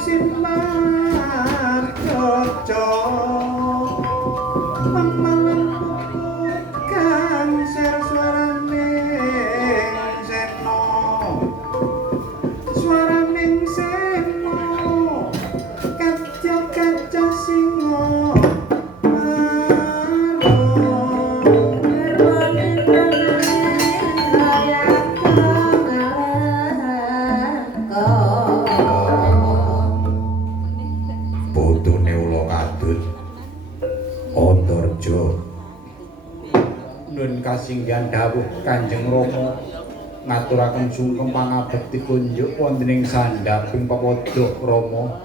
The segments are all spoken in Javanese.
sinar cocok memangan pupuk kang ser swaraning seno kadya kaca singa Putune ula kadut Antarja nun kasinggihan dawuh Kanjeng Rama ngaturaken sungkem pangabekti kunjuk wonten ing sandhaping pepodo Rama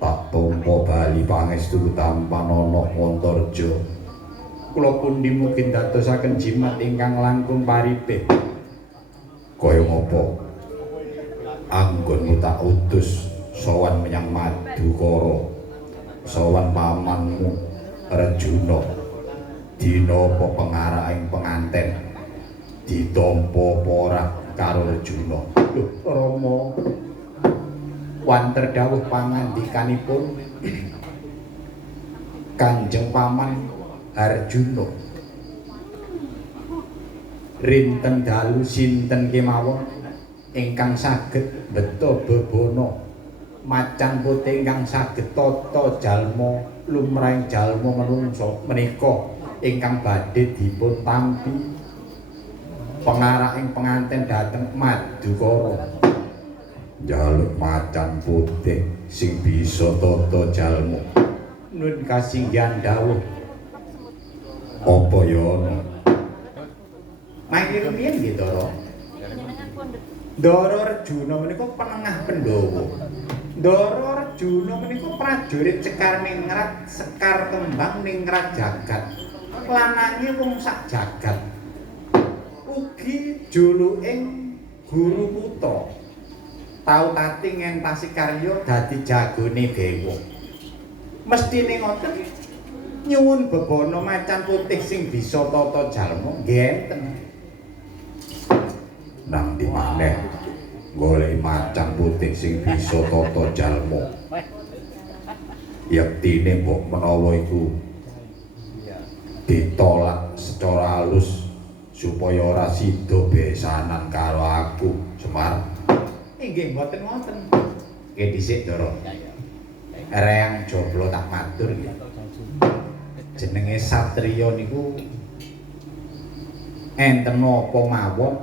tak tampa bali pangestu tampanana Antarja kula pundi mugi dadosaken jimat ingkang langkung paripih kaya ngapa anggonmu tak utus sowan menyang Madukara sowan pamanmu Arjuna dina apa pengaraing penganten ditampa apa ora karo Arjuna lho Rama wanter dawuh pangandikanipun Kanjeng Paman Arjuna rinten dalu sinten kemawon ingkang saged beta bebana macan putih ingkang saged tata jalma lumrahing jalma manungsa menika ingkang badhe dipun tampi pengaraing penganten dhateng Madukara njaluk macan putih sing bisa tata jalma nun kasinggihan dawuh apa ya ana mangke rumiyin nggih Ndara Arjuna menika penengah Pandhawa Ndara Arjuna menika prajurit Sekar Ningrat Sekar Kembang Ningrat Jagat lanange wong sak jagat ugi juluking Guru Putra tau tati ngentasi karya dadi jagone dewa mestine ngoten nyuwun bebana macan putih sing bisa tata jalma nggih enten nang di maneh golek macan putih sing bisa tata jalma yektine mbok menawa iku ditolak secara halus supaya ora sida besanan karo aku Semar inggih mboten ngoten nggih dhisik Ndara Reyang joblo tak matur nggih jenenge satriya niku enten napa mawon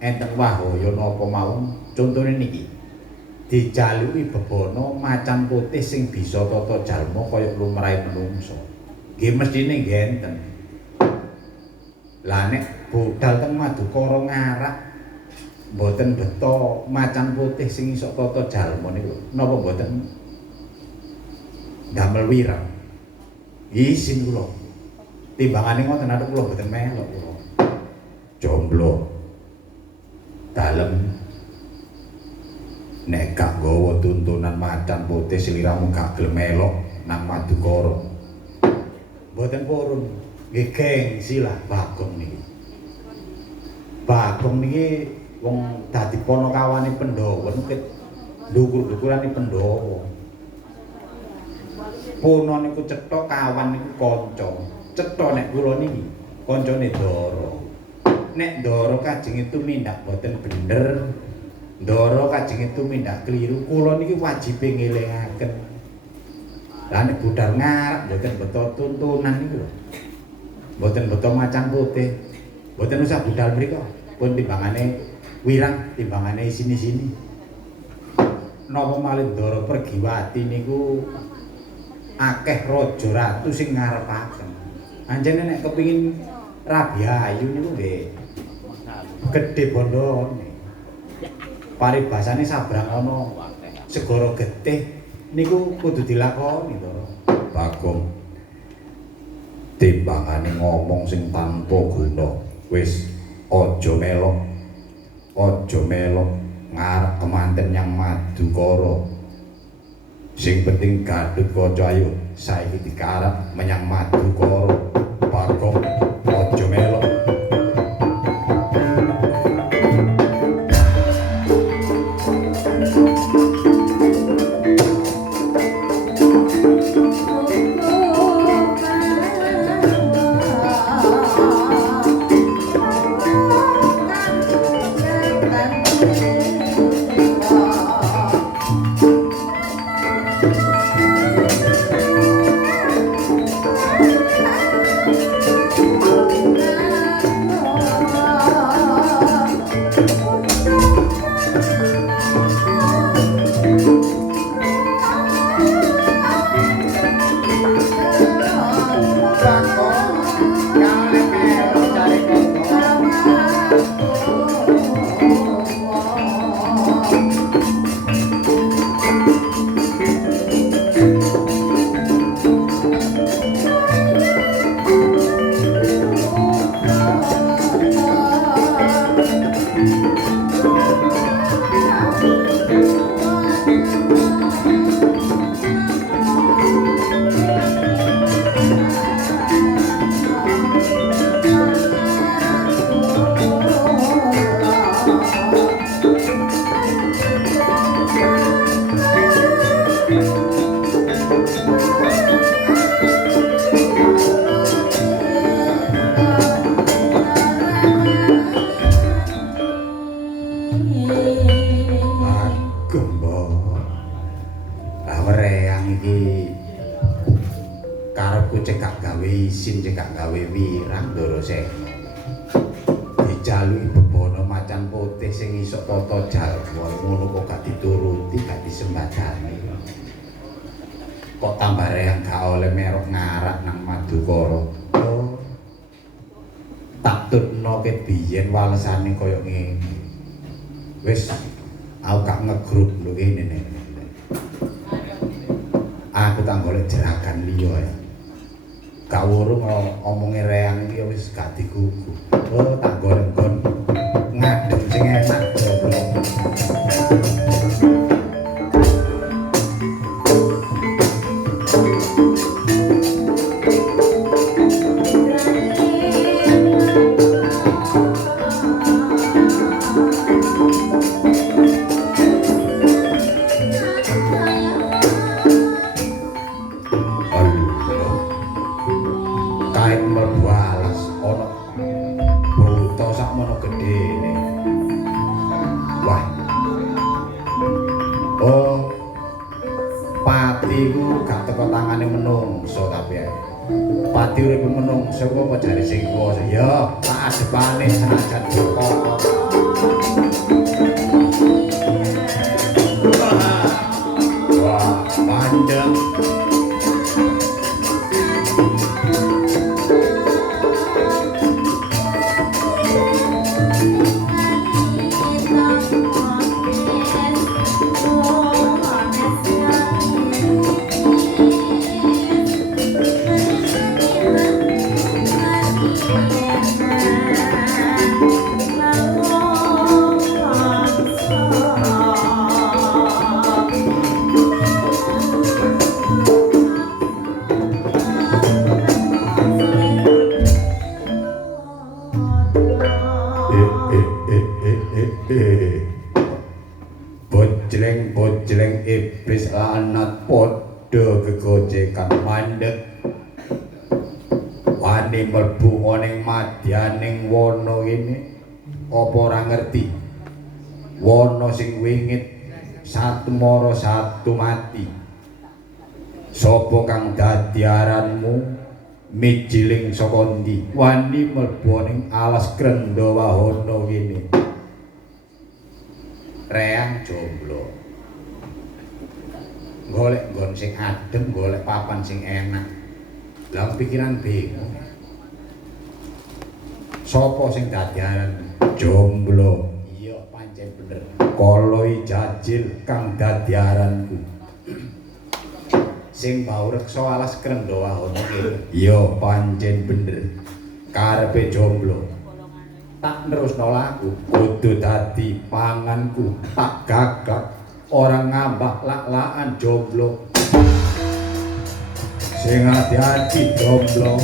enten wahaya napa mawon contone niki dijaluki bebana macan putih sing bisa tata jalma kaya lumrahe menungsa nggih mestine nggih enten lah nek budal teng Madukara ngarak mboten beta macan putih sing iso tata jalma niku napa mboten damel wirang isin kula timbangane ngoten atuk kula mboten melok kula jomblo dalem nek gak nggawa tuntunan macan putih sliramu gak gelem melok nang Madukara mboten purun nggih gengsi lah Bagong niki Bagong niki wong dadi panakawane Pandhawa niku ndukur-dukurane Pandhawa Puna niku cetha kawan niku kanca cetha nek kula niki kancane Ndara nek Ndara kajeng itu mindak boten bener Ndara kajeng itu mindak keliru kula niki wajibe ngelingaken lah nek budal ngarep boten beto tuntunan niku boten beto macan putih boten usah budal mriko pun timbangane wirang timbangane sini-sini napa malih Ndara Pergiwati niku akeh raja ratu sing ngarepaken anjene nek kepingin rabi ayu niku nggih gedhe bondone paribasane sabrang ana segara getih niku kudu dilakoni to Bagong timbangane ngomong sing tanpa guna wis aja melok ngarep kemanten yang Madukara sing penting Gadut Kaca ayo saiki dikarep menyang Madukara Bagong aja melok iki karepku cekak gawe isin cekak gawe wirang Ndara Sena dijaluki bebono macan putih sing isok tata jalwa ngono kok gak dituruti gak disembadani kok tambah reang gak oleh merok ngarak nang Madukara oh tak tutno ke biyen walesane kaya ngene wis aku gak ngegrup lho ngene aku tak golek jerakan liya ya gak wurung omonge reang iki wis gak digugu oh tak golek kon ngadem sing enak goblok pati urip menungso kok jare sing kuwasa ya tak adepane senajan kok wah panjang bojleng iblis lanat podo gegojekan mandek wani mlebu ning madyaning wana kene apa ora ngerti wana sing wingit satu mara satu mati sapa kang dadi aranmu mijiling saka ndi wani mlebu ning alas Krendawahana kene reang jomblo golek nggon sing adem golek papan sing enak lah pikiran bingung sapa sing dadi aran jomblo iya pancen bener kaloi jajil kang dadi aranku sing bau reksa alas Krendawahana iya pancen bener karepe jomblo tak nerusno laku kudu dadi panganku tak gagak orang ngambah lak-lakan jomblo sing ati-ati jomblo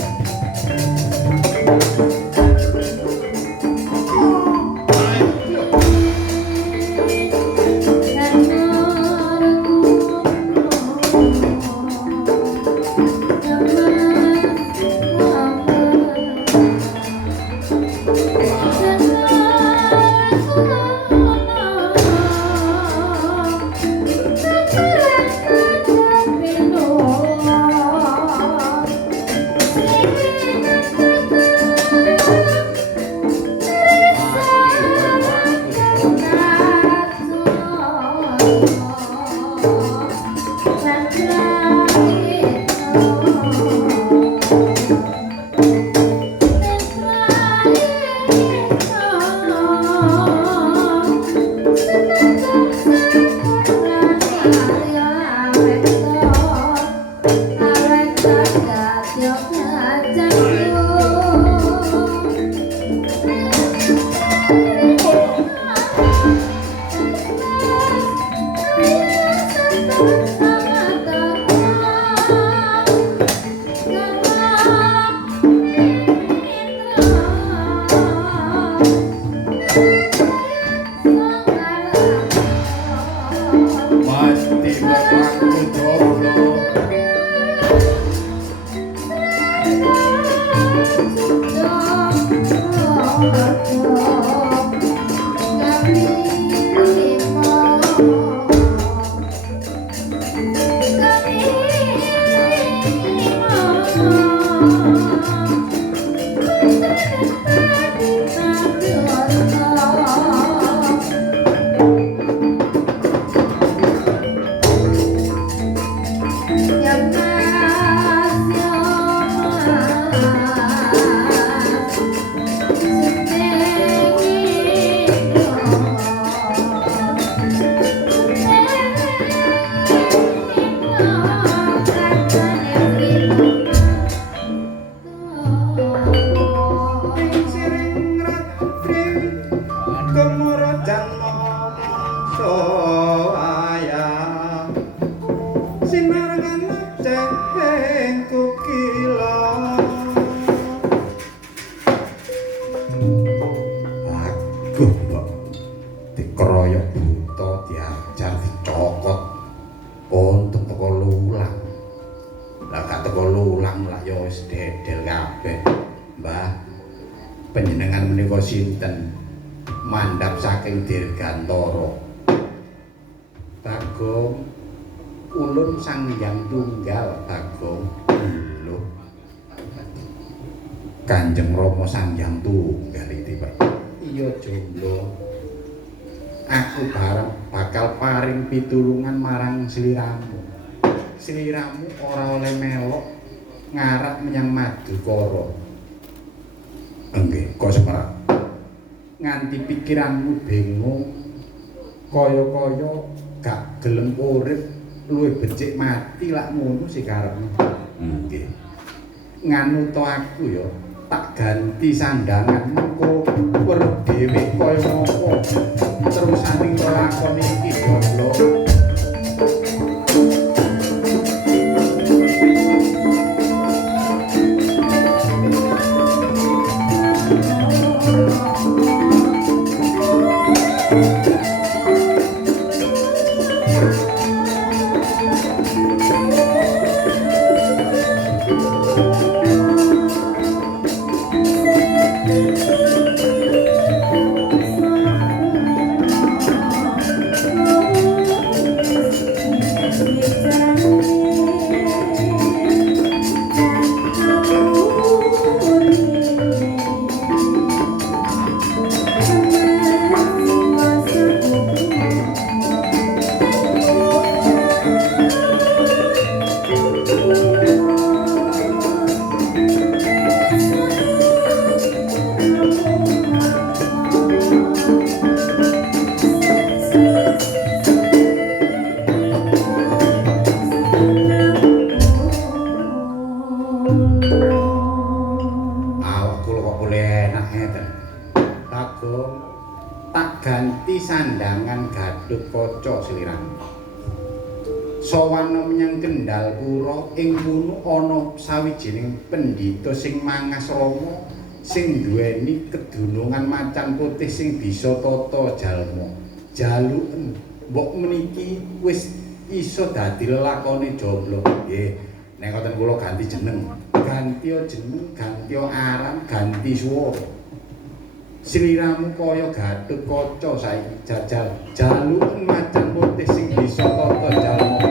wis dedel kabeh. Mbah, panjenengan menika sinten? Mandhap saking Dirgantara. Bagong, ulun Sang Hyang Tunggal, Bagong. Lho. Kanjeng Rama Sang Hyang Tunggal iki, Pak. Iya, jomblo. Aku bareng bakal paring pitulungan marang sliramu. Sliramu ora oleh melok ngarep menyang Madukara. Nggih, kok semerap. Nganti pikiranmu bingung, kaya-kaya gak gelem urip, luwih becik mati lak ngono sih karepmu. Nggih. Nganu to aku ya, tak ganti sandangan mengko weruh dhewe kaya ngopo. Terusane to lakon iki goblok. Sandangan Gatotkaca sliramu. Sawana menyang Kendhalpura ing kono ana sawijining pendhita sing mangas Rama sing duweni kedunungan macan putih sing bisa tata jalma. Jaluken mbok meniki wis iso dadi lelakone jomblo. Nggih, nek ngoten kula ganti jeneng. Ganti jeneng, ganti aran, ganti swara. Sliramu kaya Gatotkaca saiki jajal jaluken macan putih sing bisa tata jalma.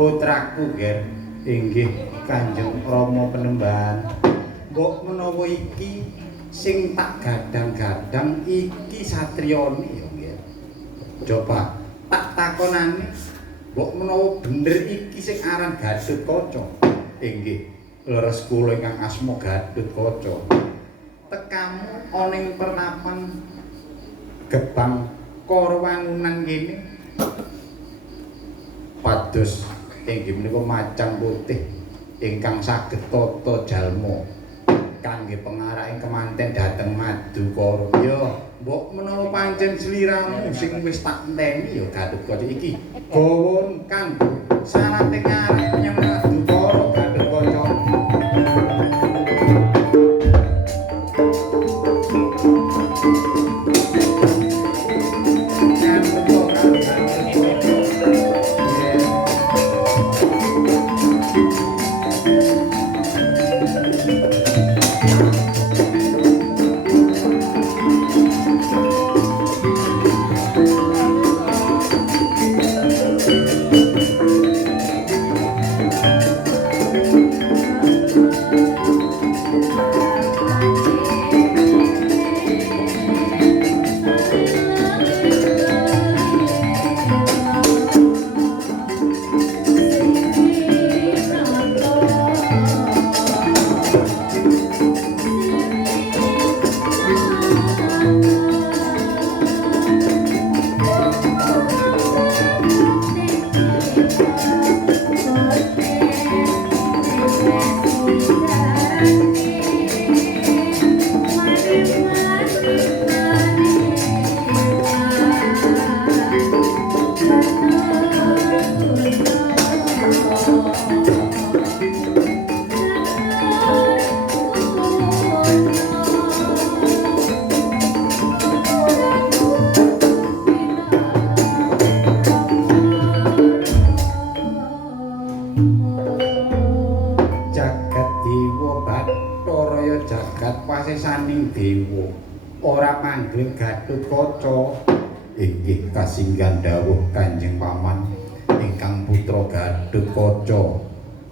Putraku ger inggih Kanjeng Rama Penembahan. Mbok menawa iki sing tak gadang-gadang iki satriyane ya nggih. Coba tak takonane mbok menawa bener iki sing aran Gatotkaca. Inggih, leres kula ingkang asma Gatotkaca. Tekamu ana ing pertapan Gebang Korwangunan kene. Pados inggih menika macan putih ingkang saged tata jalma kangge pengaraking kemanten dhateng Madukara. Ya, mbok menawa pancen sliramu sing wis tak enteni ya Gatotkaca iki gawon kanggo sarate ngarep menyang Madukara Gatotkaca. dewa Bathara jagat pasesaning dewa ora manggil Gatotkaca. Inggih kasinggan dawuh Kanjeng Paman ingkang putra Gatotkaca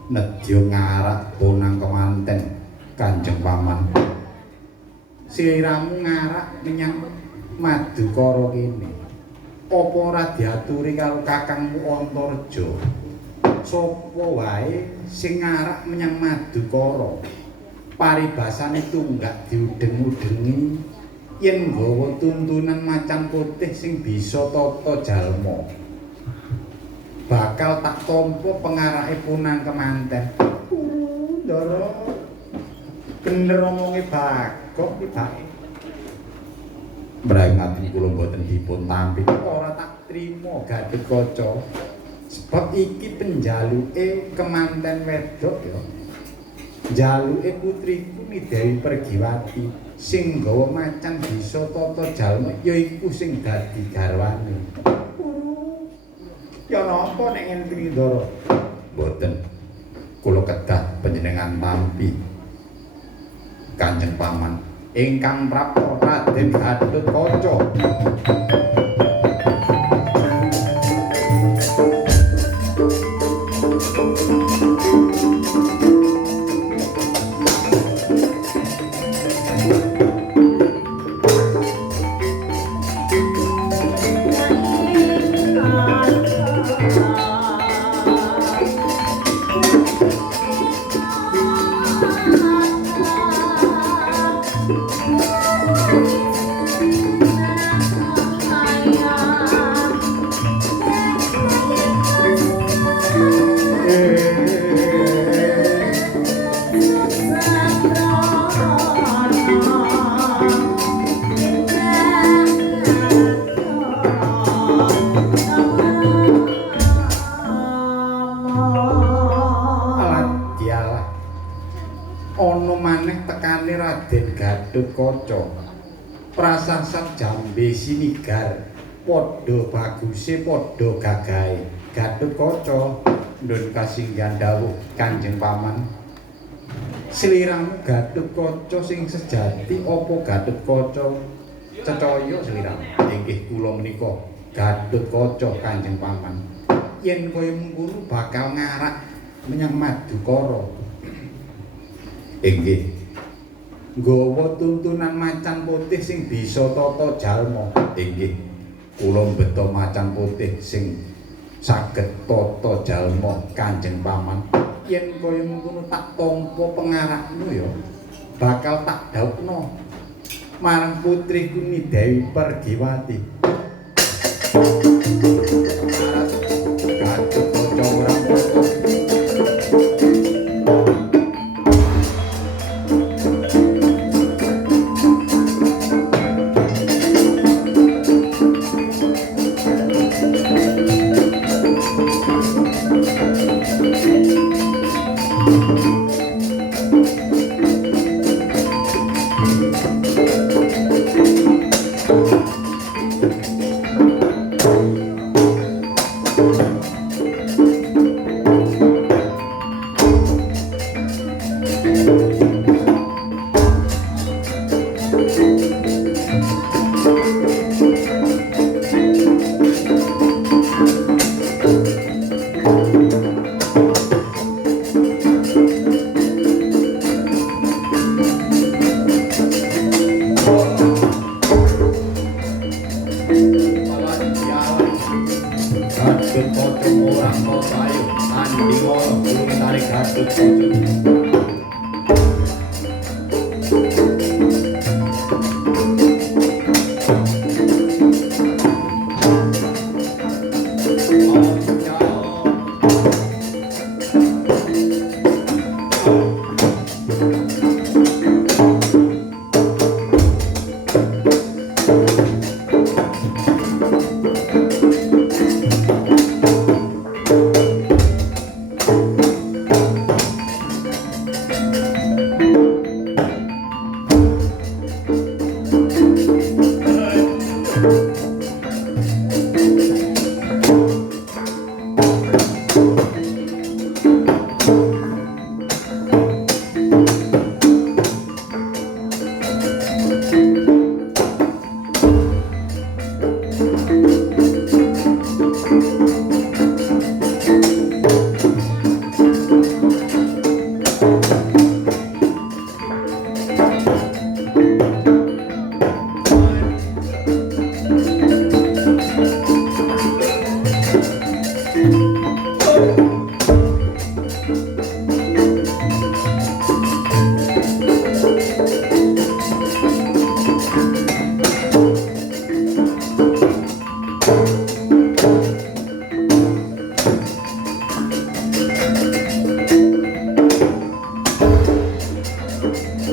nedya ngarak bonang kemanten. Kanjeng Paman sliramu ngarak menyang Madukara kene apa ora diaturi karo kakangmu Antareja? Sapa wae sing ngarak menyang Madukara paribasane tunggak diudeng-udengi yen nggawa tuntunan macan putih sing bisa tata jalma bakal tak tampa pengarake punang kemanten. Ndara bener omonge Bagong iki bae. Mrangati kula mboten dipun tampi ora tak trima Gatotkaca sebab iki penjaluke kemanten wedok ya. Jaluke putriku Dewi Pergiwati sing nggawa macan bisa tata jalma yaiku sing dadi garwane. Ya napa nek ngene iki Ndara? Mboten. Kula kedah panjenengan tampi Kanjeng Paman ingkang prapta Raden Gatotkaca. Gatotkaca prasasat jambe sinigar padha baguse padha gagahe. Gatotkaca ndun kasinggihan dawuh Kanjeng Paman sliramu Gatotkaca sing sejati apa Gatotkaca cecaya sliramu? Inggih kula menika Gatotkaca Kanjeng Paman. Yen kaya mengkono bakal ngarak menyang Madukara. Inggih nggawa tuntunan macan putih sing bisa tata jalma. Inggih kula mbeta macan putih sing saged tata jalma Kanjeng Paman. Yen kaya mengkono tak tampa pengarakmu ya bakal tak dhaupna marang putriku Dewi Pergiwati. Gatotkaca ora apa.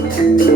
Thank you.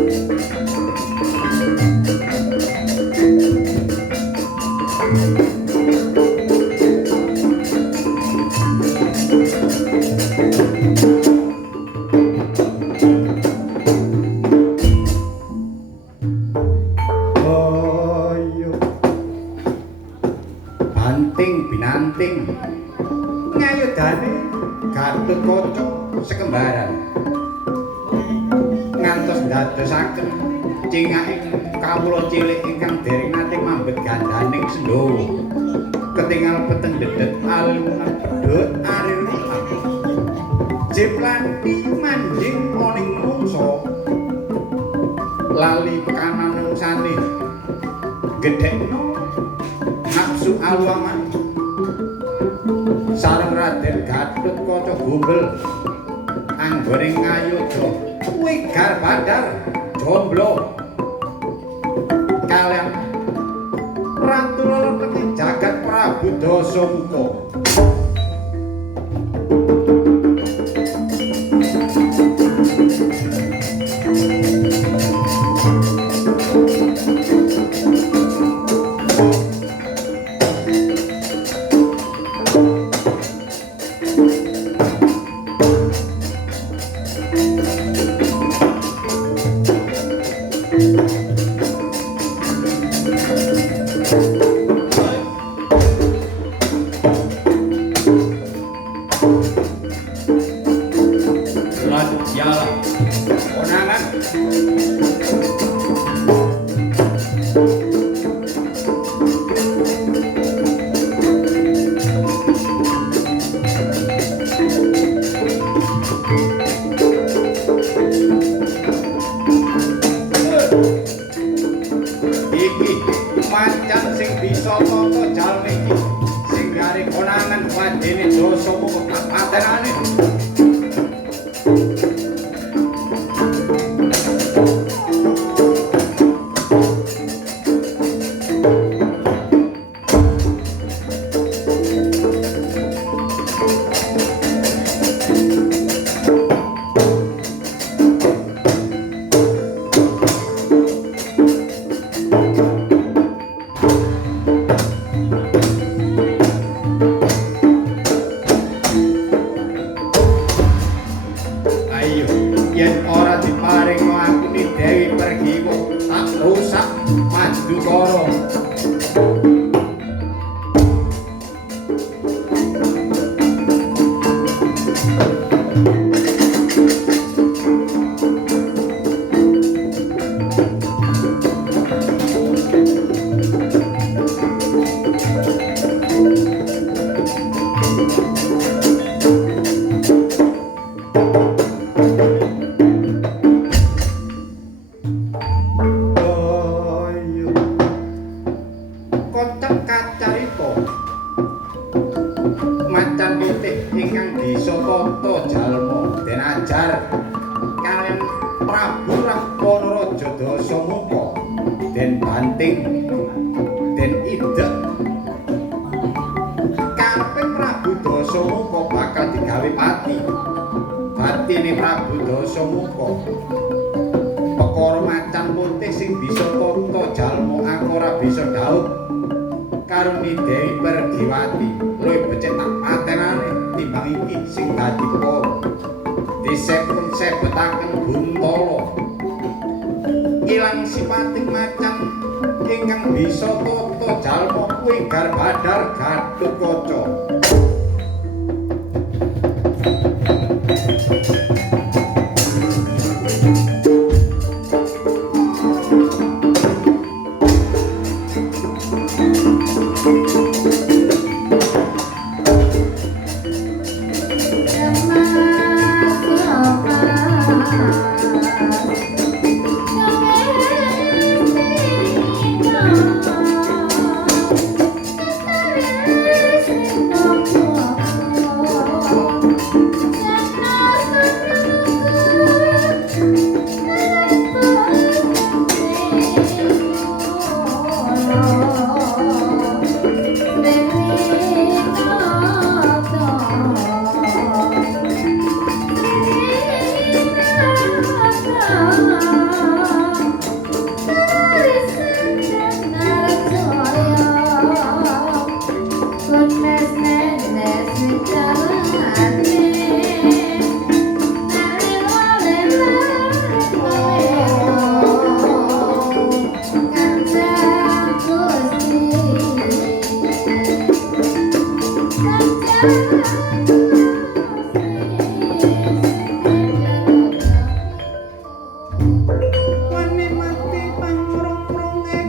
wani mati pangrung-runge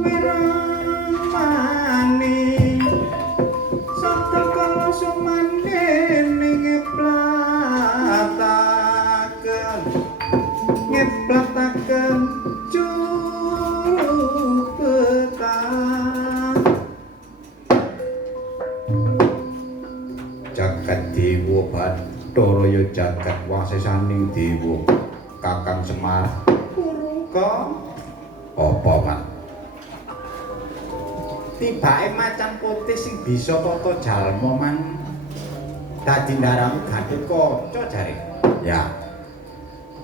wiramani sabda kala sumandene ngeplataken juru petang jagat dewa Bathara ya jagat wasesaning dewa Kakang Semar Puruka apa man tibake macan putih sing bisa tata jalma man dadi ndaramu Gatotkaca jare ya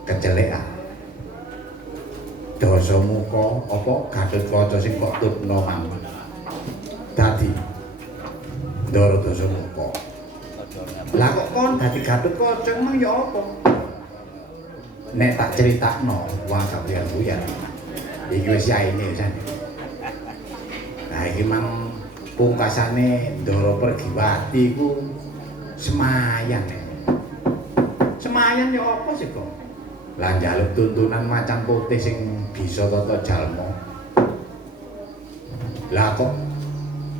kecelekan Dasamuka apa Gatotkaca sing kok tutna man dadi Ndara Dasamuka lah kok kon dadi Gatotkaca emang ya apa nek tak critakno wah kabuyan-buyan iki wis yaine jan nah iki mang pungkasane Ndara Pergiwati ku semayan semayan ya apa sih kok lah njaluk tuntunan macan putih sing bisa tata jalma lah kok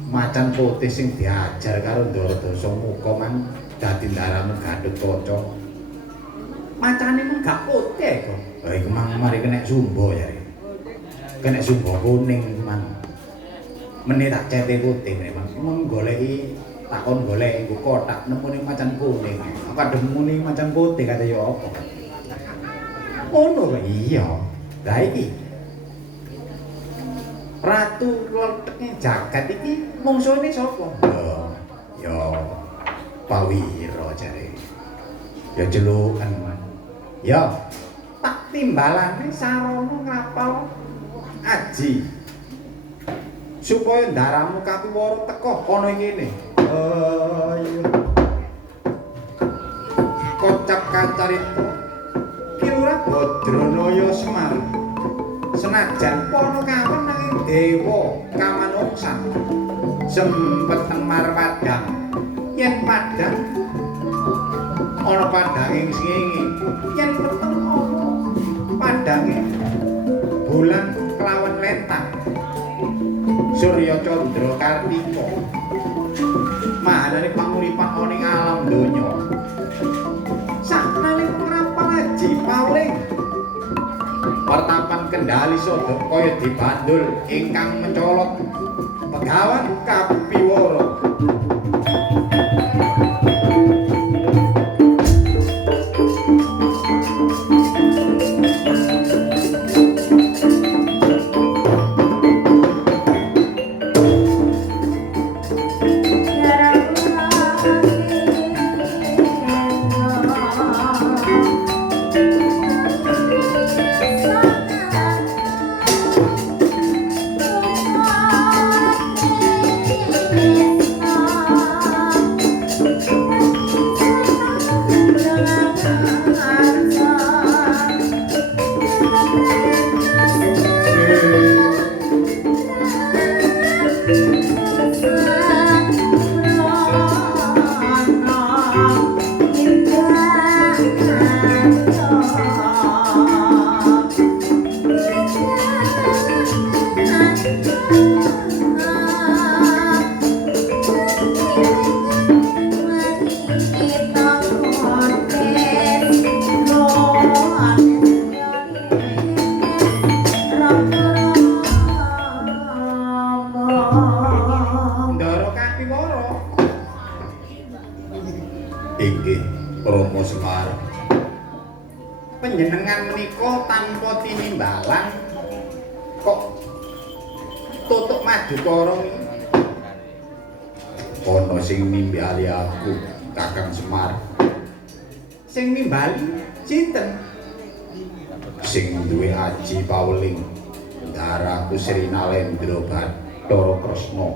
macan putih sing diajar karo Ndara Dasamuka man dadi ndaramu Gatotkaca macane mung gak putih kok lha iku mang mari kena sumba ya kena sumba kuning man meneh tak cete putih memang goleki takon golek iku kotak nemune macan kuning kadang muni macan putih kate ya apa ngono kok iya lha iki Ratu Loteke jagat iki mungsune sapa ya Pawira jare ya celukan man ya tak timbalane sarana ngapal aji supaya ndaramu kapiwara teka ana kene iya kocap kacarita Kilurah Badranaya Semar senajan para kawan nanging dewa kamanungsan sempeten marpadang yen padang ana padanging singing yen peteng ana padange bulan kelawan lentang Surya Candra Kartika mahanane panguripan ana ing alam donya saknalika ngrapal aji pauling pertapan Kendali Sada kaya dibandul ingkang mencolot pegawan kapiwara Panjenengan menika tanpa tinimbalan kok tutuk maju korong ana sing nimbali aku Kakang Semar sing nimbali sinten sing duwe aji pauling Ndaraku Sri Nalendra Bathara Kresna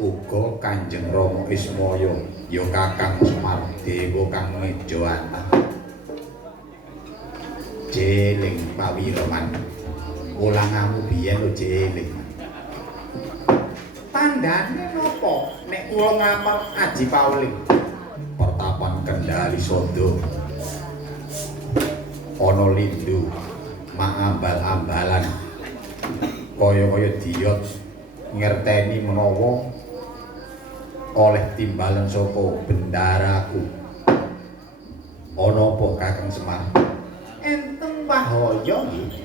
uga Kanjeng Rama Ismaya ya Kakang Semar dewa kang meja antah jeling Pawira man ulangamu biyen lho jeling tandane napa nek kula ngapal aji pauling pertapan Kendali Sada ana lindu maambal-ambalan kaya-kaya diot ngerteni menawa oleh timbalan saka bendaraku. Ana apa Kakang Semar? Enten wahaya nggih.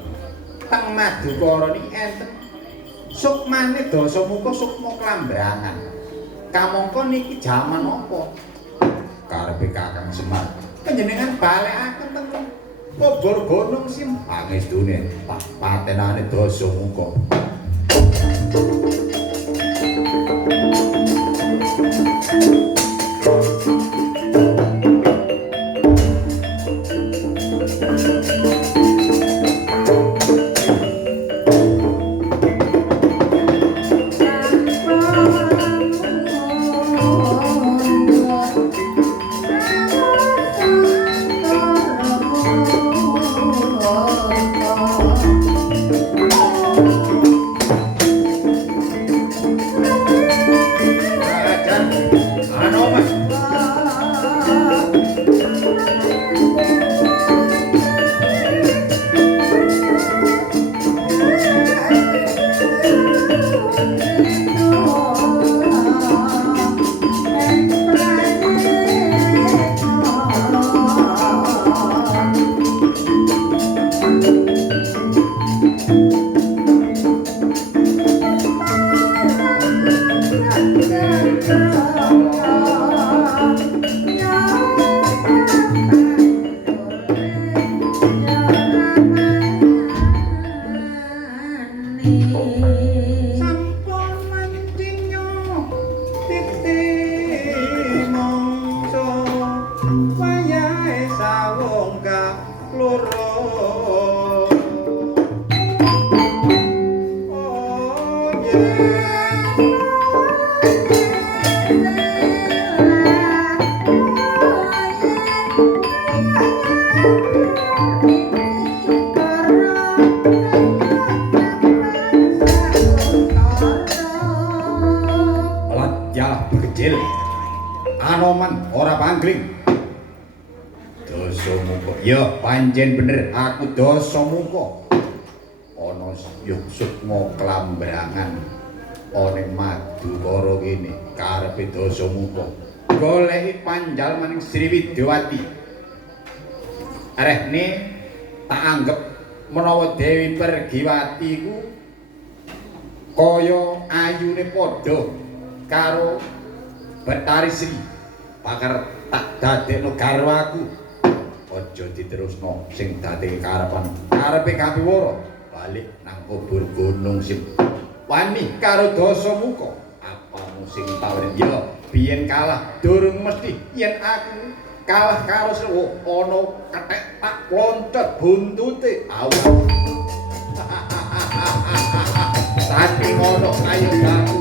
Teng Madukara niki enten sukmane Dasamuka sukma klambrangan. Kamangka niki jaman apa? Karepe Kakang Semar panjenengan balekaken teng Kubur Gunung Sim pangestune patenane Dasamuka. Anoman ora panggling. Dasamuka. Ya pancen bener aku Dasamuka. Ana yuk sukma klambrangan ana Madukara kene karepe Dasamuka. Goleki panjal maning Sri Widyawati. Arehne tak anggep menawa Dewi Pergiwati ku kaya ayune padha karo Betari Sri. Pakar tak dadekno garwaku. Aja diterusno sing dadi karepan. Karepe kapiwara balik nang Kubur Gunung Sim. Wani karo Dasamuka. Apamu sing tawuran ya biyen kalah durung mesti yen aku kalah karo Sewu ana kethek tak loncat buntute awas. Saking ngono ayo aku.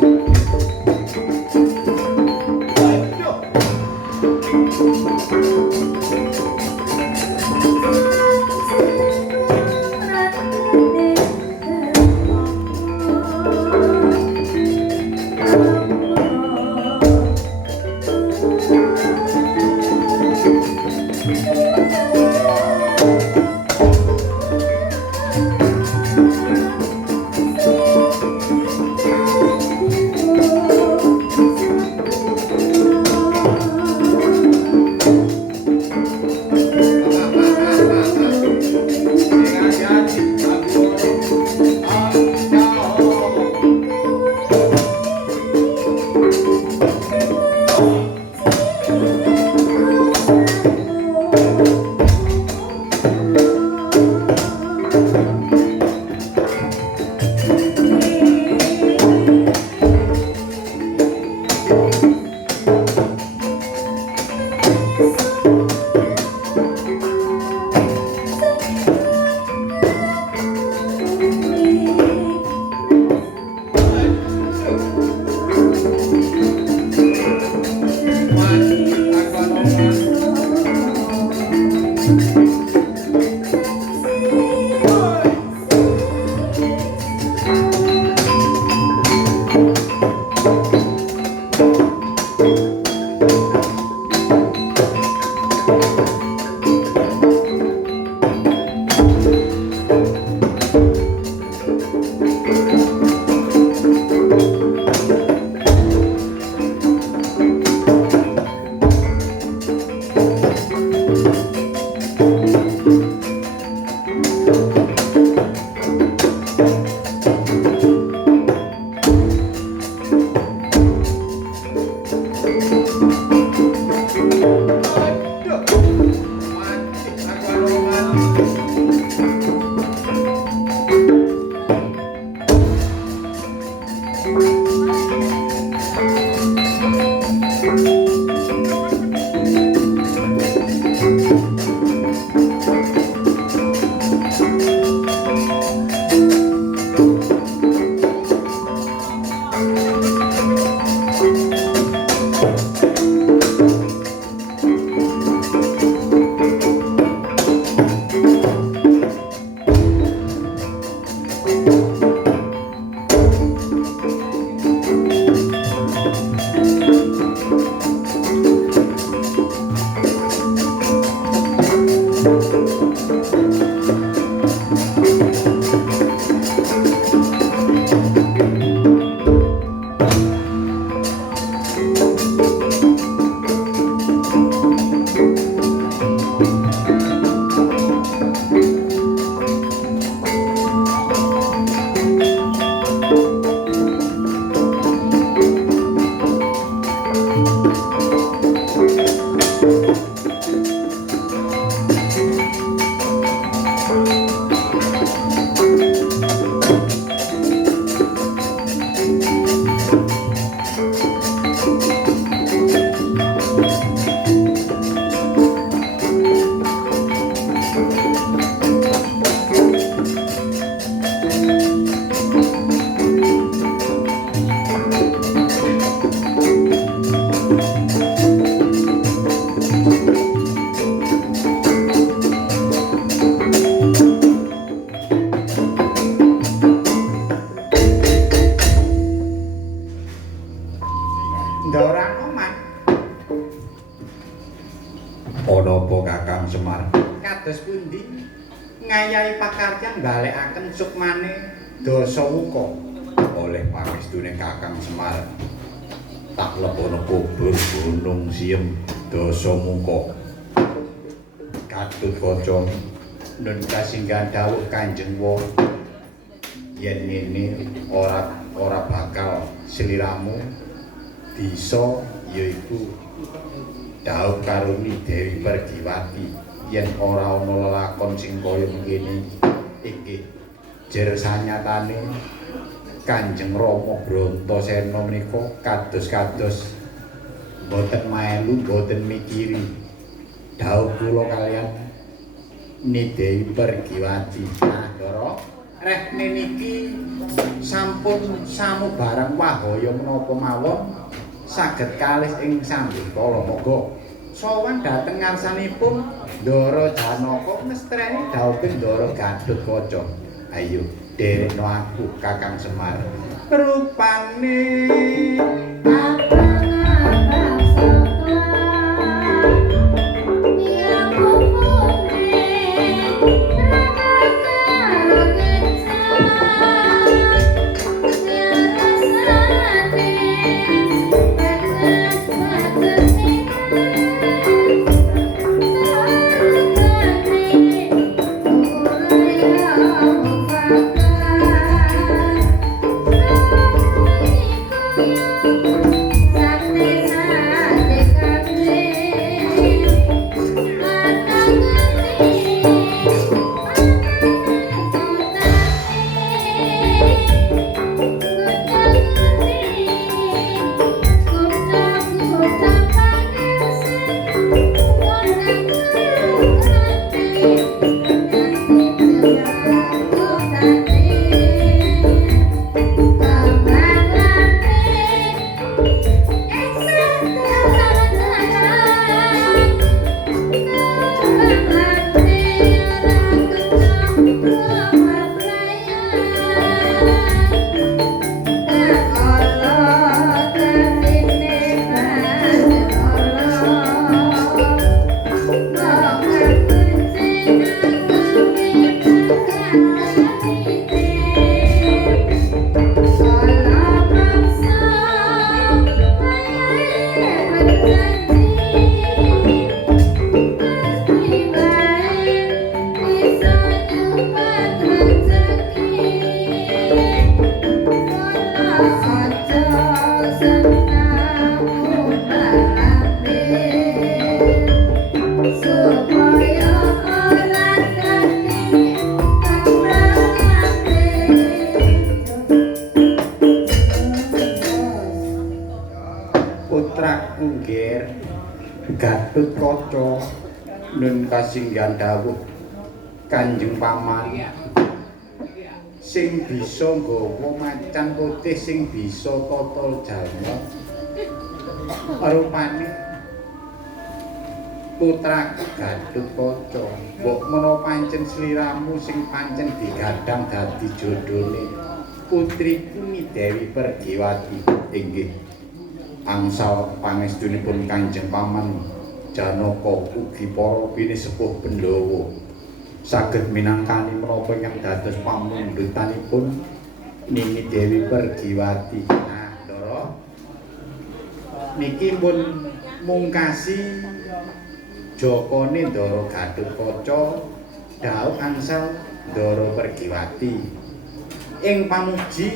ngayahi pakaryan balekaken sukmane Dasamuka oleh pangestune Kakang Semar tak lebono kubur gunung siem Dasamuka. Gatotkaca nun kasinggahan dawuh Kanjeng Wa yen ngene ora bakal sliramu bisa yaiku dawuh karuni Dewi Pergiwati yen ora ana lelakon sing kaya ngene iki jer sanyatane Kanjeng Rama Brantasena menika kados-kados boten melu boten mikiri dawuh kula kalian Ni Dewi Pergiwati. Nah, Ndara rehne niki sampun samubarang wahaya menapa mawon saged kalih ing sambikala monggo sowan dhateng ngarsanipun Ndara Janaka mestreni dawuhing Ndara Gatotkaca. Ayo derekno aku Kakang Semar rupane Gatotkaca nun kasinggihan dawuh Kanjeng Paman sing bisa nggawa macan putih sing bisa totol jalma rupane putra Gatotkaca mbok menawa pancen sliramu sing pancen digadhang dadi jodhone putriku Ni Dewi Pergiwati inggih angsal pangestunipun Kanjeng Paman Janaka ugi para pinisepuh Pandhawa saged minangkani menapa ingkang dados pamundhutanipun Ni Dewi Pergiwati. Nah, Ndara niki pun mungkasi jakane Ndara Gatotkaca dawuh angsal Ndara Pergiwati ing pamuji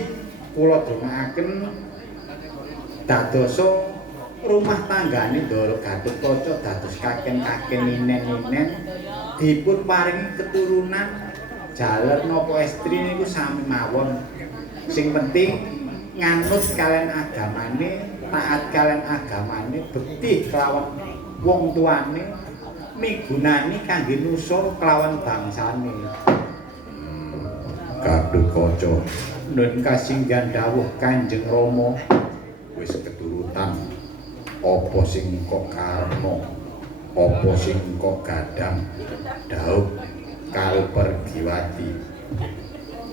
kula dongaaken dadosa rumah tanggane Ndara Gatotkaca dados kaken-kaken ninen-ninen dipun paringi keturunan jaler napa estri niku sami mawon. Sing penting nganut kalian agamane, taat kalian agamane, bekti kelawan wong tuane, migunani kangge nusur kelawan bangsane. Gatotkaca nun kasinggihan dawuh Kanjeng Rama wis keturutan apa sing kok karma apa sing kok gadang dawuh karo Pergiwati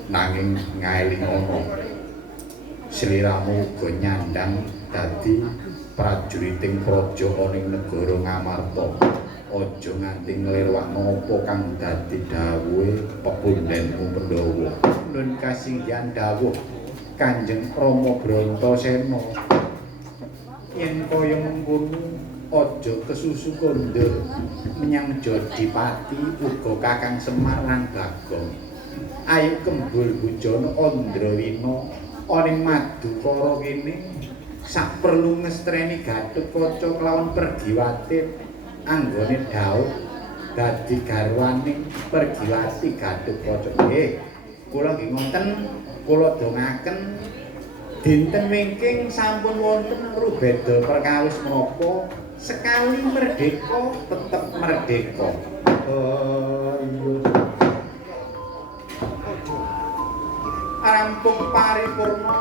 nanging ngaelingono sliramu uga nyandang dadi prajuriting praja ning negara Ngamarta aja nganti nglirwakno apa kang dadi dawuhe pepundenmu Pandhawa nun kasinggihan dawuh Kanjeng Rama Brantasena yen kaya mengkono aja kesusu kondur menyang Jodipati uga Kakang Semar lan Bagong ayo kembul bujana Andrawina ana Madukara kene sak perlu ngestreni Gatotkaca kelawan Pergiwati anggone Daud dadi garwane Pergiwati Gatotkaca nggih kula nggih ngoten kula dongaken dinten wingking sampun wonten rubeda perkawis menapa sekali merdeka tetep merdeka. Rampung paripurna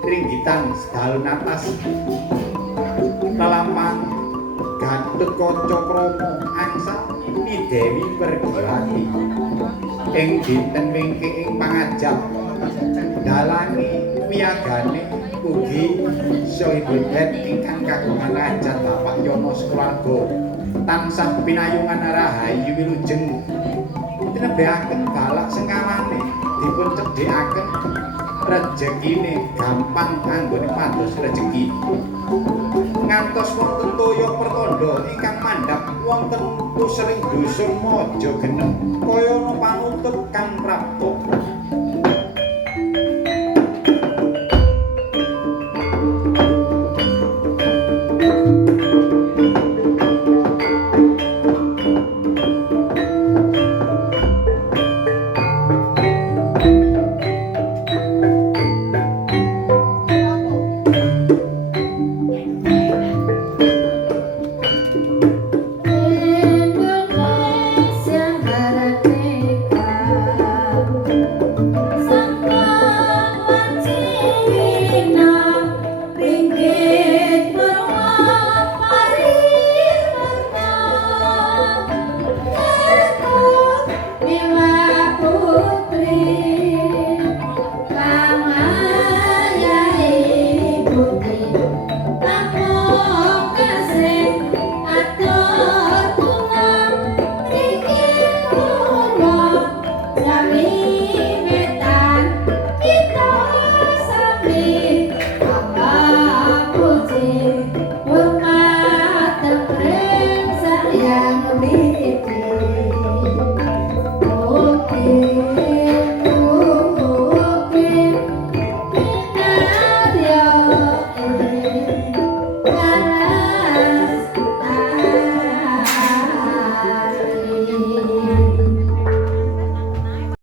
ringgitan sedalun atas lalampang Gatotkaca krama angsal Dewi Pergiwati ing dinten wingking ing pangajap dalangi miyagane ugi Sohibet ingkang kagungan rajat Bapak Yono Sekularga tansah pinayungan rahayu wilujeng tinebahaken balak sengkalane dipun cedhikaken rejekine gampang anggone pados rejeki ngantos wonten toya pertanda ingkang mandhap wonten pusering dusun Maja Geneng kaya ana panutup Kang Prapta. Kami